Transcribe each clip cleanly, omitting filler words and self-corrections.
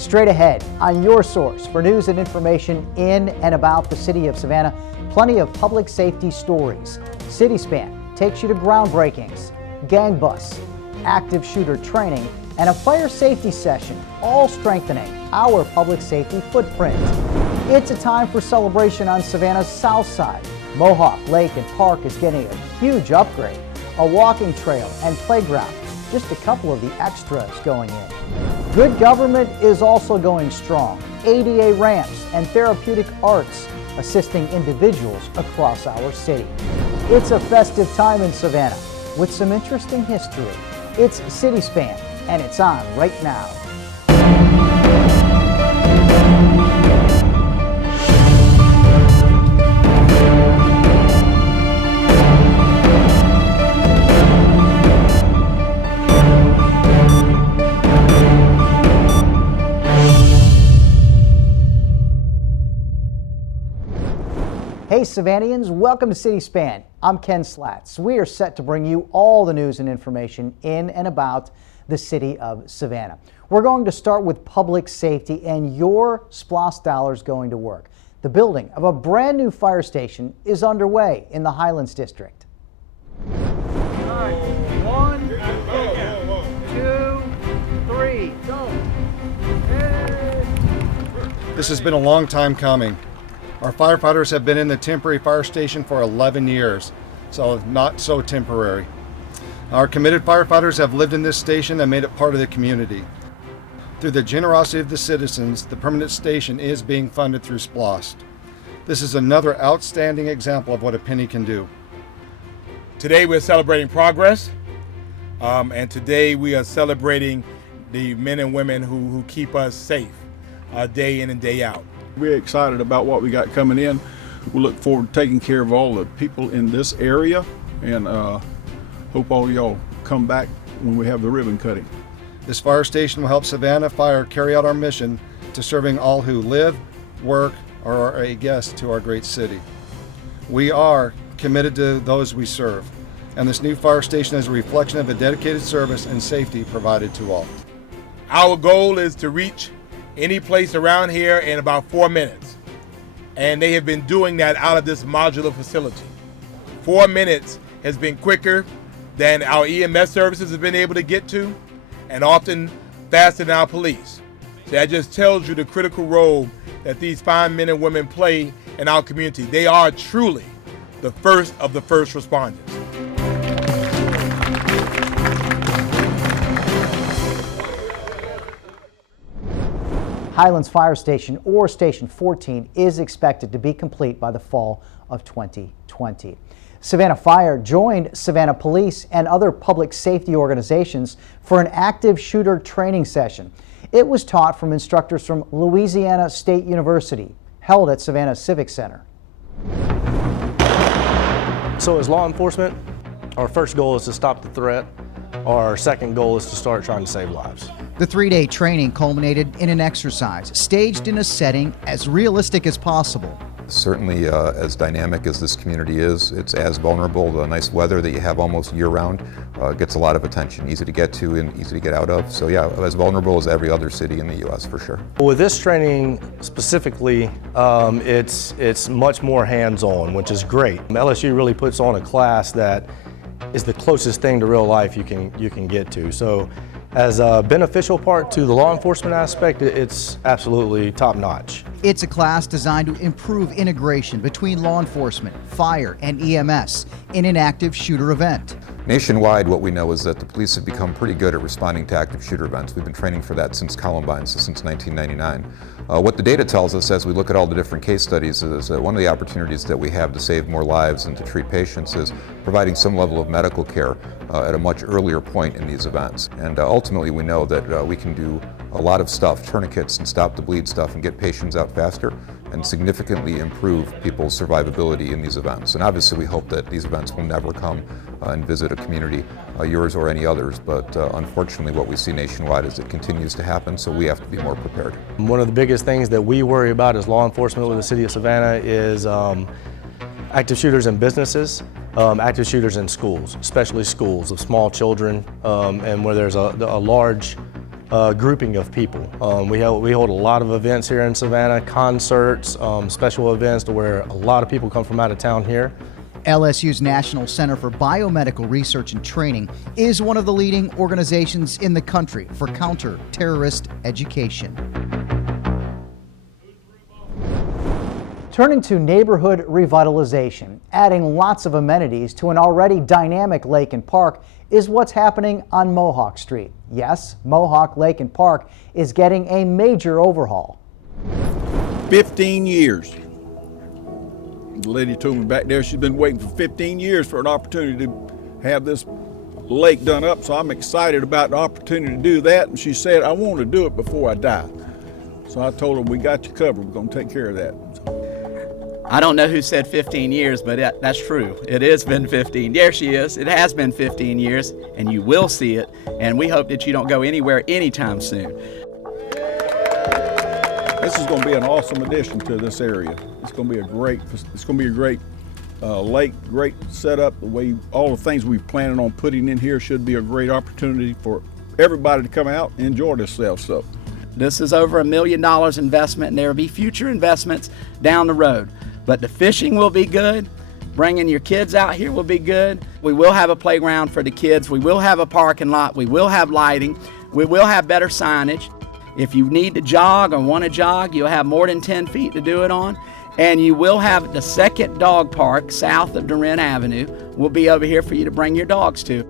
Straight ahead on your source for news and information in and about the city of Savannah, plenty of public safety stories. CitySpan takes you to groundbreakings, gang busts, active shooter training, and a fire safety session, all strengthening our public safety footprint. It's a time for celebration on Savannah's south side. Mohawk Lake and Park is getting a huge upgrade, a walking trail and playground, just a couple of the extras going in. Good government is also going strong. ADA ramps and Therapeutic Arts assisting individuals across our city. It's a festive time in Savannah with some interesting history. It's CitySpan, and it's on right now. Hey Savannians, welcome to CitySpan. I'm Ken Slatz. We are set to bring you all the news and information in and about the city of Savannah. We're going to start with public safety and your SPLOST dollars going to work. The building of a brand new fire station is underway in the Highlands district. All right, 1, 2, 3, go. Hey. This has been a long time coming. Our firefighters have been in the temporary fire station for 11 years, so not so temporary. Our committed firefighters have lived in this station and made it part of the community. Through the generosity of the citizens, the permanent station is being funded through SPLOST. This is another outstanding example of what a penny can do. Today we're celebrating progress, and today we are celebrating the men and women who keep us safe day in and day out. We're excited about what we got coming in. We look forward to taking care of all the people in this area, and hope all of y'all come back when we have the ribbon cutting. This fire station will help Savannah Fire carry out our mission to serving all who live, work, or are a guest to our great city. We are committed to those we serve, and this new fire station is a reflection of the dedicated service and safety provided to all. Our goal is to reach any place around here in about 4 minutes. And they have been doing that out of this modular facility. 4 minutes has been quicker than our EMS services have been able to get to, and often faster than our police. So that just tells you the critical role that these fine men and women play in our community. They are truly the first of the first responders. Highlands Fire Station, or Station 14, is expected to be complete by the fall of 2020. Savannah Fire joined Savannah Police and other public safety organizations for an active shooter training session. It was taught from instructors from Louisiana State University, held at Savannah Civic Center. So as law enforcement, our first goal is to stop the threat. Our second goal is to start trying to save lives. The 3-day training culminated in an exercise staged in a setting as realistic as possible. Certainly as dynamic as this community is, it's as vulnerable. The nice weather that you have almost year-round gets a lot of attention, easy to get to and easy to get out of. So yeah, as vulnerable as every other city in the U.S. for sure. With this training specifically, it's much more hands-on, which is great. LSU really puts on a class that is the closest thing to real life you can get to. So as a beneficial part to the law enforcement aspect, it's absolutely top-notch. It's a class designed to improve integration between law enforcement, fire, and EMS in an active shooter event. Nationwide, what we know is that the police have become pretty good at responding to active shooter events. We've been training for that since Columbine, so since 1999. What the data tells us as we look at all the different case studies is that one of the opportunities that we have to save more lives and to treat patients is providing some level of medical care at a much earlier point in these events. And ultimately we know that we can do a lot of stuff, tourniquets and stop the bleed stuff, and get patients out faster and significantly improve people's survivability in these events. And obviously we hope that these events will never come and visit a community, yours or any others, but unfortunately what we see nationwide is it continues to happen, so we have to be more prepared. One of the biggest things that we worry about as law enforcement with the City of Savannah is active shooters in businesses, active shooters in schools, especially schools of small children, and where there's a large grouping of people. We hold a lot of events here in Savannah, concerts, special events to where a lot of people come from out of town here. LSU's National Center for Biomedical Research and Training is one of the leading organizations in the country for counter-terrorist education. Turning to neighborhood revitalization, adding lots of amenities to an already dynamic lake and park is what's happening on Mohawk Street. Yes, Mohawk Lake and Park is getting a major overhaul. 15 years. The lady told me back there she's been waiting for 15 years for an opportunity to have this lake done up, so I'm excited about the opportunity to do that. And she said, I want to do it before I die. So I told her, we got you covered. We're going to take care of that. I don't know who said 15 years, but that's true. It has been 15. There she is. It has been 15 years, and you will see it. And we hope that you don't go anywhere anytime soon. This is going to be an awesome addition to this area. It's going to be a great lake, great setup. The way all the things we're planning on putting in here should be a great opportunity for everybody to come out and enjoy themselves. So this is over $1 million investment, and there will be future investments down the road. But the fishing will be good. Bringing your kids out here will be good. We will have a playground for the kids. We will have a parking lot. We will have lighting. We will have better signage. If you need to jog or want to jog, you'll have more than 10 feet to do it on. And you will have the second dog park south of Duran Avenue. We'll be over here for you to bring your dogs to.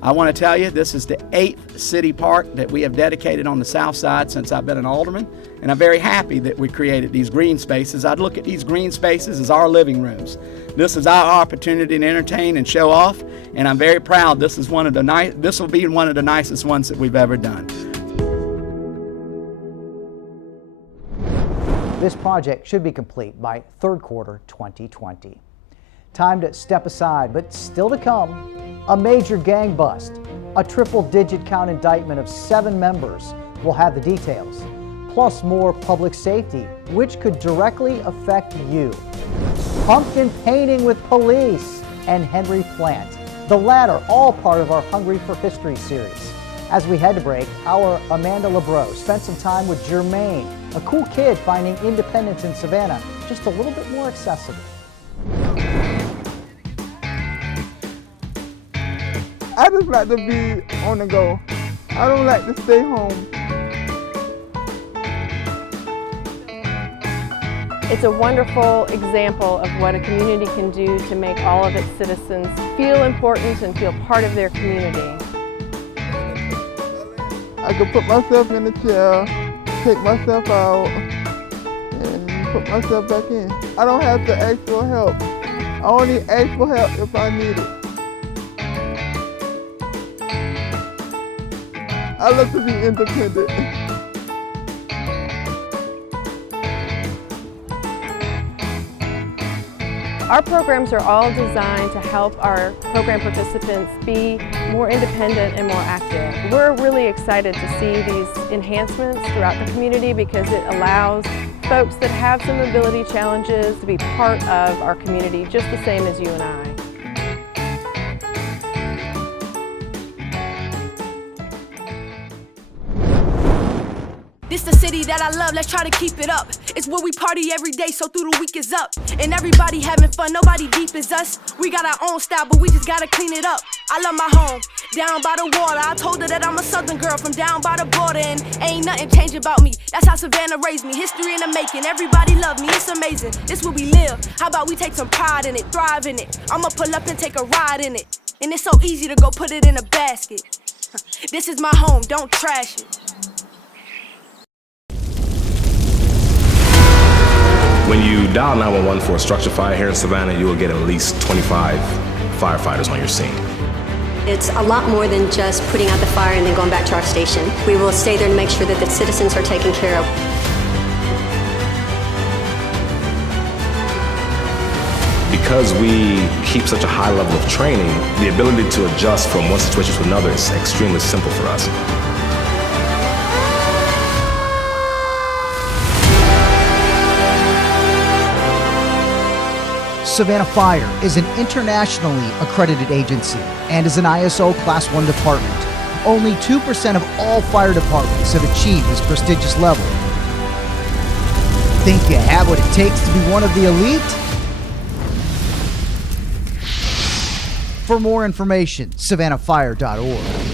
I want to tell you, this is the 8th city park that we have dedicated on the south side since I've been an alderman, and I'm very happy that we created these green spaces. I'd look at these green spaces as our living rooms. This is our opportunity to entertain and show off, and I'm very proud this will be one of the nicest ones that we've ever done. This project should be complete by third quarter 2020. Time to step aside, but still to come, a major gang bust, a triple-digit count indictment of 7 members. We'll have the details, plus more public safety, which could directly affect you. Pumpkin painting with police and Henry Plant, the latter all part of our Hungry for History series. As we head to break, our Amanda LeBreau spent some time with Jermaine, a cool kid finding independence in Savannah just a little bit more accessible. I just like to be on the go. I don't like to stay home. It's a wonderful example of what a community can do to make all of its citizens feel important and feel part of their community. I can put myself in the chair, take myself out, and put myself back in. I don't have to ask for help. I only ask for help if I need it. I love to be independent. Our programs are all designed to help our program participants be more independent and more active. We're really excited to see these enhancements throughout the community because it allows folks that have some mobility challenges to be part of our community just the same as you and I. This the city that I love, let's try to keep it up. It's where we party every day, so through the week is up. And everybody having fun, nobody deep as us. We got our own style, but we just gotta clean it up. I love my home, down by the water. I told her that I'm a southern girl from down by the border, and ain't nothing changed about me. That's how Savannah raised me, history in the making. Everybody love me, it's amazing, this where we live. How about we take some pride in it, thrive in it. I'ma pull up and take a ride in it. And it's so easy to go put it in a basket. This is my home, don't trash it. When you dial 911 for a structure fire here in Savannah, you will get at least 25 firefighters on your scene. It's a lot more than just putting out the fire and then going back to our station. We will stay there to make sure that the citizens are taken care of. Because we keep such a high level of training, the ability to adjust from one situation to another is extremely simple for us. Savannah Fire is an internationally accredited agency and is an ISO Class 1 department. Only 2% of all fire departments have achieved this prestigious level. Think you have what it takes to be one of the elite? For more information, savannahfire.org.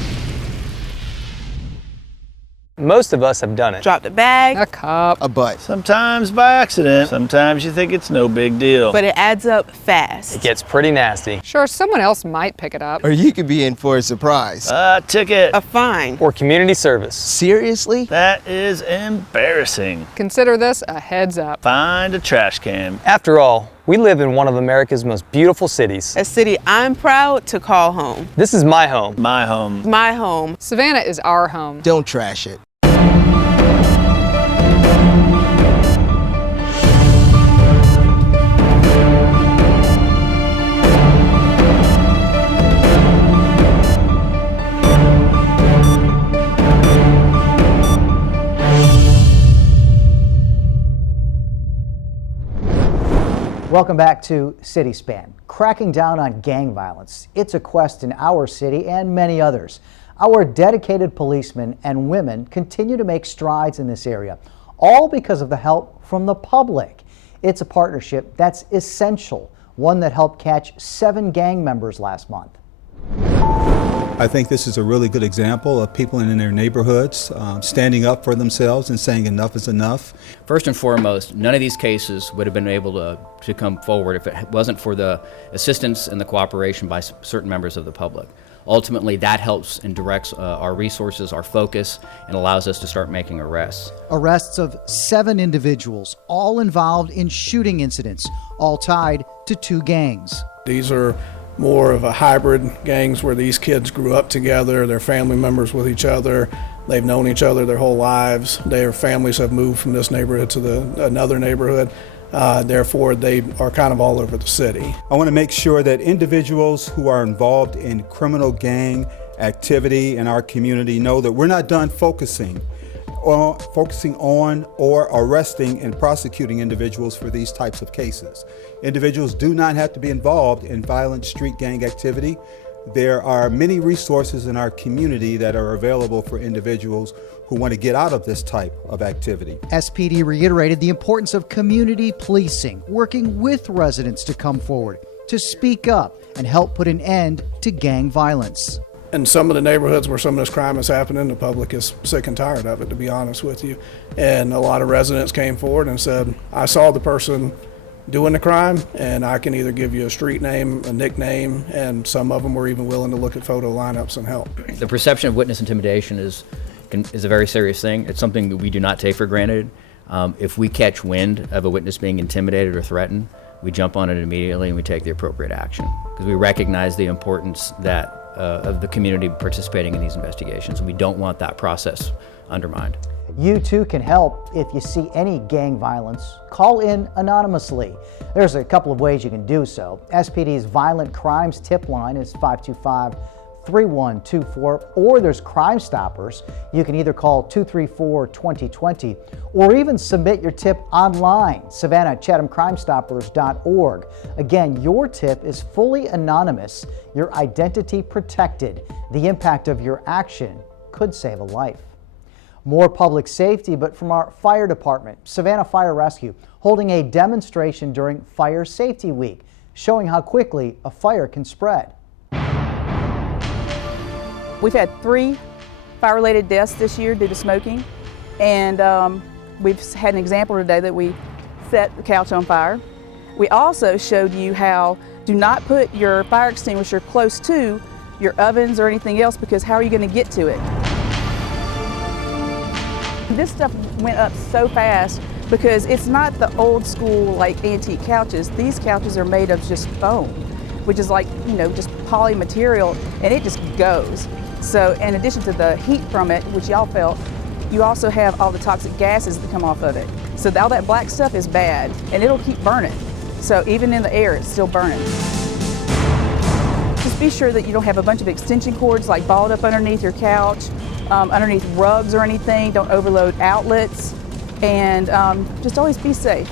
Most of us have done it. Dropped a bag, a cup, a butt. Sometimes by accident, sometimes you think it's no big deal. But it adds up fast. It gets pretty nasty. Sure, someone else might pick it up. Or you could be in for a surprise. A ticket. A fine. Or community service. Seriously? That is embarrassing. Consider this a heads up. Find a trash can. After all, we live in one of America's most beautiful cities. A city I'm proud to call home. This is my home. My home. My home. Savannah is our home. Don't trash it. Welcome back to City Span. Cracking down on gang violence. It's a quest in our city and many others. Our dedicated policemen and women continue to make strides in this area, all because of the help from the public. It's a partnership that's essential, one that helped catch 7 gang members last month. I think this is a really good example of people in their neighborhoods standing up for themselves and saying enough is enough. First and foremost, none of these cases would have been able to come forward if it wasn't for the assistance and the cooperation by certain members of the public. Ultimately, that helps and directs our resources, our focus, and allows us to start making arrests. Arrests of 7 individuals, all involved in shooting incidents, all tied to 2 gangs. These are more of a hybrid gangs where these kids grew up together, they're family members with each other, they've known each other their whole lives, their families have moved from this neighborhood to another neighborhood, therefore they are kind of all over the city. I want to make sure that individuals who are involved in criminal gang activity in our community know that we're not done focusing on or arresting and prosecuting individuals for these types of cases. Individuals do not have to be involved in violent street gang activity. There are many resources in our community that are available for individuals who want to get out of this type of activity. SPD reiterated the importance of community policing, working with residents to come forward, to speak up and help put an end to gang violence. In some of the neighborhoods where some of this crime is happening, the public is sick and tired of it, to be honest with you. And a lot of residents came forward and said, I saw the person doing the crime, and I can either give you a street name, a nickname, and some of them were even willing to look at photo lineups and help. The perception of witness intimidation is a very serious thing. It's something that we do not take for granted. If we catch wind of a witness being intimidated or threatened, we jump on it immediately and we take the appropriate action, because we recognize the importance that of the community participating in these investigations, and we don't want that process undermined. You too can help if you see any gang violence. Call in anonymously. There's a couple of ways you can do so. SPD's Violent Crimes Tip Line is 525-3124, or there's Crime Stoppers. You can either call 234-2020 or even submit your tip online, SavannahChathamCrimeStoppers.org. Again, your tip is fully anonymous, your identity protected. The impact of your action could save a life. More public safety, but from our fire department, Savannah Fire Rescue, holding a demonstration during Fire Safety Week, showing how quickly a fire can spread. We've had 3 fire-related deaths this year due to smoking, and we've had an example today that we set the couch on fire. We also showed you how do not put your fire extinguisher close to your ovens or anything else, because how are you going to get to it? This stuff went up so fast because it's not the old school like antique couches. These couches are made of just foam, which is like, you know, just poly material, and it just goes. So in addition to the heat from it, which y'all felt, you also have all the toxic gases that come off of it. So all that black stuff is bad, and it'll keep burning. So even in the air, it's still burning. Just be sure that you don't have a bunch of extension cords like balled up underneath your couch, underneath rugs or anything. Don't overload outlets, and just always be safe.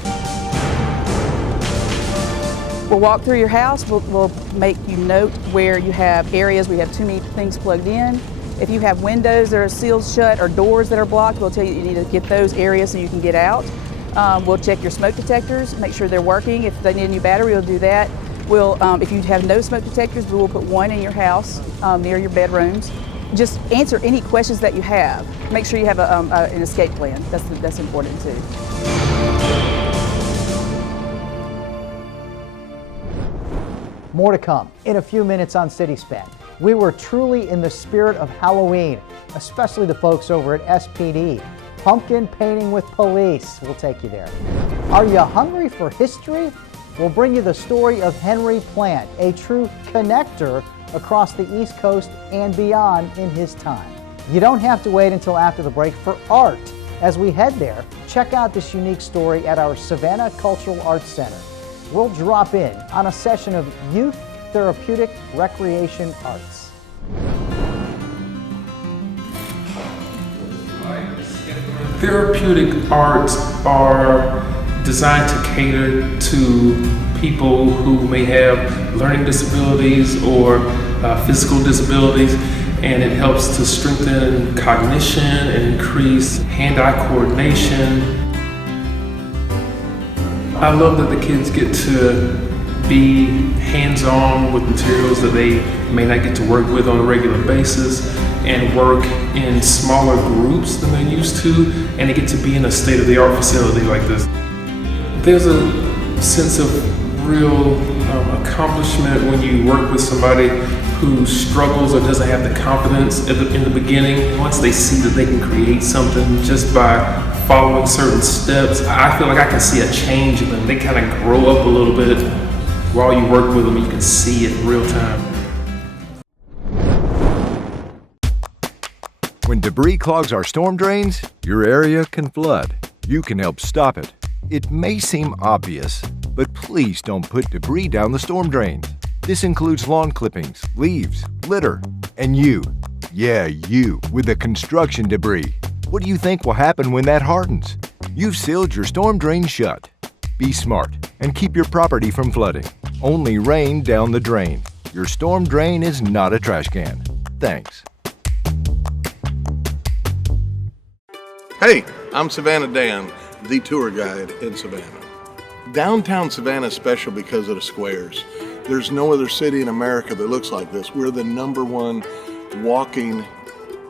We'll walk through your house. We'll make you note where you have areas where you have too many things plugged in, If you have windows that are sealed shut or doors that are blocked, we'll tell you need to get those areas so you can get out. We'll check your smoke detectors, make sure they're working. If they need a new battery, we'll do that. We'll, if you have no smoke detectors, we will put one in your house near your bedrooms. Just answer any questions that you have. Make sure you have an escape plan. That's important too. More to come in a few minutes on CitySpan. We were truly in the spirit of Halloween, especially the folks over at SPD Pumpkin Painting with Police. We'll take you there. Are you hungry for history? We'll bring you the story of Henry Plant, a true connector across the East Coast and beyond in his time. You don't have to wait until after the break for art. As we head there, check out this unique story at our Savannah Cultural Arts Center. We'll drop in on a session of Youth Therapeutic Recreation Arts. Therapeutic arts are designed to cater to people who may have learning disabilities or physical disabilities, and it helps to strengthen cognition and increase hand-eye coordination. I love that the kids get to be hands-on with materials that they may not get to work with on a regular basis, and work in smaller groups than they're used to, and they get to be in a state-of-the-art facility like this. There's a sense of real accomplishment when you work with somebody who struggles or doesn't have the confidence in the beginning. Once they see that they can create something just by following certain steps, I feel like I can see a change in them. They kind of grow up a little bit while you work with them. You can see it in real time. When debris clogs our storm drains, your area can flood. You can help stop it. It may seem obvious, but please don't put debris down the storm drains. This includes lawn clippings, leaves, litter, and you. Yeah, you, with the construction debris. What do you think will happen when that hardens? You've sealed your storm drain shut. Be smart and keep your property from flooding. Only rain down the drain. Your storm drain is not a trash can. Thanks. Hey, I'm Savannah Dan, the tour guide in Savannah. Downtown Savannah is special because of the squares. There's no other city in America that looks like this. We're the #1 walking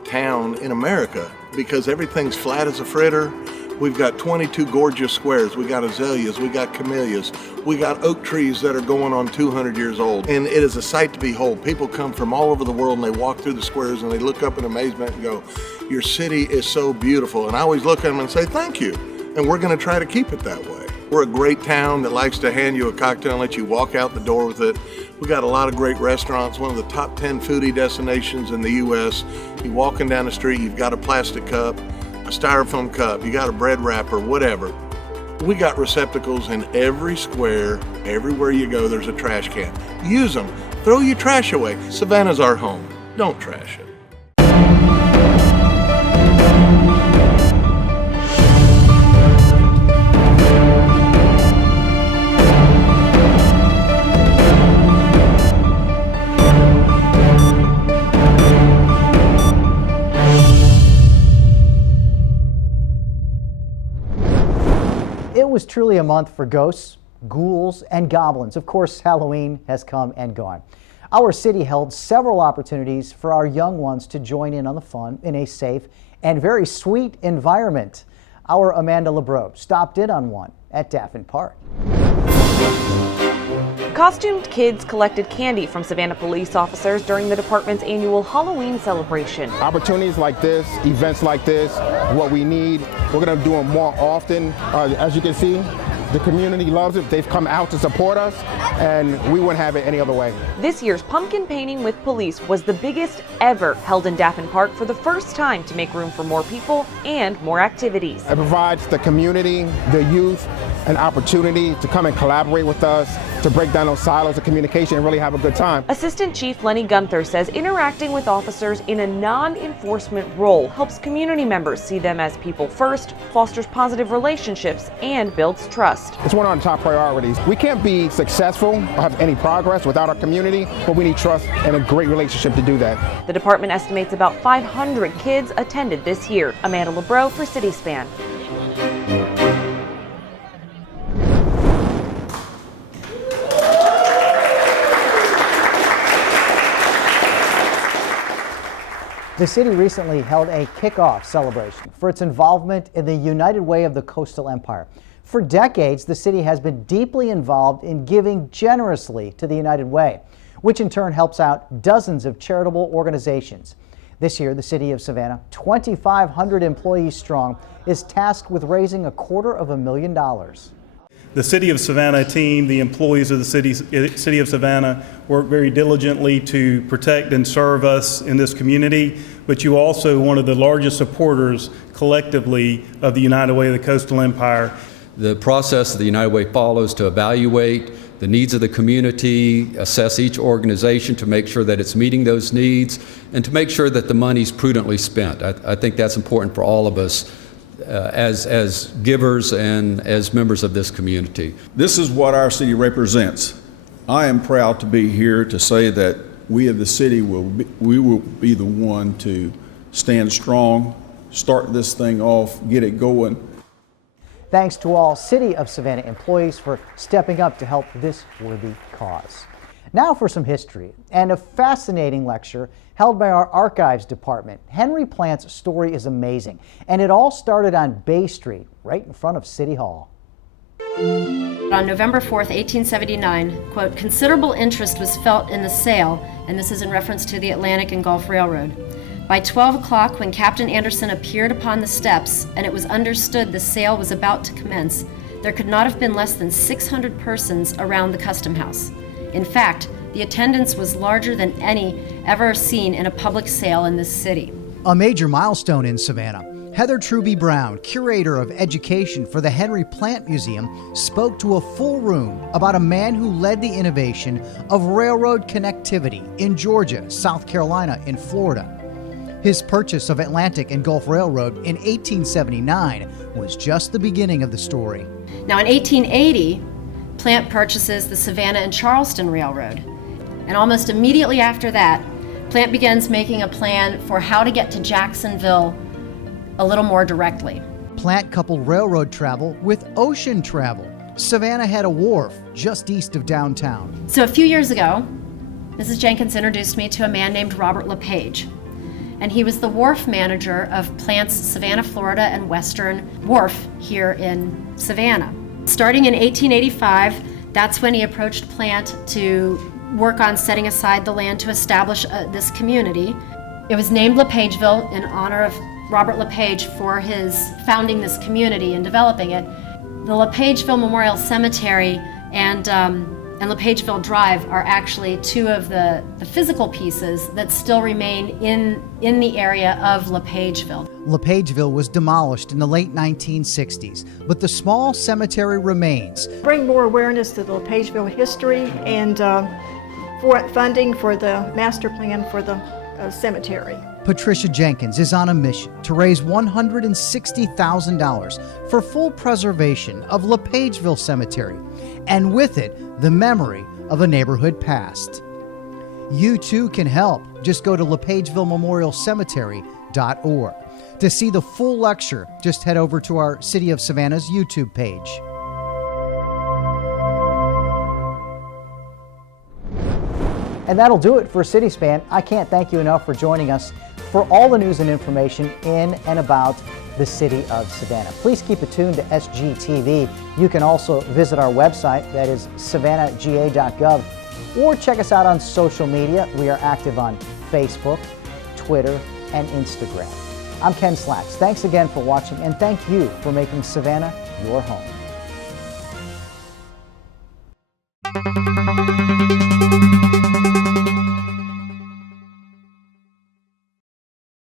town in America because everything's flat as a fritter. We've got 22 gorgeous squares. We got azaleas, we got camellias, we got oak trees that are going on 200 years old. And it is a sight to behold. People come from all over the world and they walk through the squares and they look up in amazement and go, your city is so beautiful. And I always look at them and say, thank you. And we're gonna try to keep it that way. We're a great town that likes to hand you a cocktail and let you walk out the door with it. We got a lot of great restaurants, one of the top 10 foodie destinations in the US. You're walking down the street, you've got a plastic cup, a styrofoam cup, you got a bread wrapper, whatever. We got receptacles in every square. Everywhere you go, there's a trash can. Use them. Throw your trash away. Savannah's our home. Don't trash it. It was truly a month for ghosts, ghouls, and goblins. Of course, Halloween has come and gone. Our city held several opportunities for our young ones to join in on the fun in a safe and very sweet environment. Our Amanda LeBroe stopped in on one at Daffin Park. Costumed kids collected candy from Savannah police officers during the department's annual Halloween celebration. Opportunities like this, events like this, what we need, we're going to do them more often. As you can see, the community loves it. They've come out to support us, and we wouldn't have it any other way. This year's Pumpkin Painting with Police was the biggest ever held in Daffin Park for the first time to make room for more people and more activities. It provides the community, the youth, an opportunity to come and collaborate with us, to break down those silos of communication and really have a good time. Assistant Chief Lenny Gunther says interacting with officers in a non-enforcement role helps community members see them as people first, fosters positive relationships, and builds trust. trust. It's one of our top priorities. We can't be successful or have any progress without our community, but we need trust and a great relationship to do that. The department estimates about 500 kids attended this year. Amanda LeBreau for City Span. The city recently held a kickoff celebration for its involvement in the United Way of the Coastal Empire. For decades, the city has been deeply involved in giving generously to the United Way, which in turn helps out dozens of charitable organizations. This year, the City of Savannah, 2,500 employees strong, is tasked with raising $250,000. The City of Savannah team, the employees of the City of Savannah work very diligently to protect and serve us in this community, but you also one of the largest supporters collectively of the United Way of the Coastal Empire. The process that the United Way follows to evaluate the needs of the community, assess each organization to make sure that it's meeting those needs, and to make sure that the money's prudently spent. I think that's important for all of us as givers and as members of this community. This is what our city represents. I am proud to be here to say that we of the city will be the one to stand strong, start this thing off, get it going. Thanks to all City of Savannah employees for stepping up to help this worthy cause. Now for some history and a fascinating lecture held by our archives department. Henry Plant's story is amazing, and it all started on Bay Street, right in front of City Hall. On November 4th, 1879, quote, considerable interest was felt in the sale, and this is in reference to the Atlantic and Gulf Railroad. By 12 o'clock, when Captain Anderson appeared upon the steps, and it was understood the sale was about to commence, there could not have been less than 600 persons around the Custom House. In fact, the attendance was larger than any ever seen in a public sale in this city. A major milestone in Savannah. Heather Truby Brown, curator of education for the Henry Plant Museum, spoke to a full room about a man who led the innovation of railroad connectivity in Georgia, South Carolina, and Florida. His purchase of Atlantic and Gulf Railroad in 1879 was just the beginning of the story. Now in 1880, Plant purchases the Savannah and Charleston Railroad. And almost immediately after that, Plant begins making a plan for how to get to Jacksonville a little more directly. Plant coupled railroad travel with ocean travel. Savannah had a wharf just east of downtown. So a few years ago, Mrs. Jenkins introduced me to a man named Robert LePage. And he was the wharf manager of Plant's Savannah, Florida and Western Wharf here in Savannah. Starting in 1885, that's when he approached Plant to work on setting aside the land to establish this community. It was named LePageville in honor of Robert LePage for his founding this community and developing it. The LePageville Memorial Cemetery and LePageville Drive are actually two of the physical pieces that still remain in the area of LePageville. LePageville was demolished in the late 1960s, but the small cemetery remains. Bring more awareness to the LePageville history and for funding for the master plan for the cemetery. Patricia Jenkins is on a mission to raise $160,000 for full preservation of LePageville Cemetery, and with it, the memory of a neighborhood past. You too can help. Just go to LePagevilleMemorialCemetery.org. To see the full lecture, just head over to our City of Savannah's YouTube page. And that'll do it for City Span. I can't thank you enough for joining us for all the news and information in and about the City of Savannah. Please keep it tuned to SGTV. You can also visit our website, that is savannahga.gov, or check us out on social media. We are active on Facebook, Twitter, and Instagram. I'm Ken Slacks. Thanks again for watching, and thank you for making Savannah your home.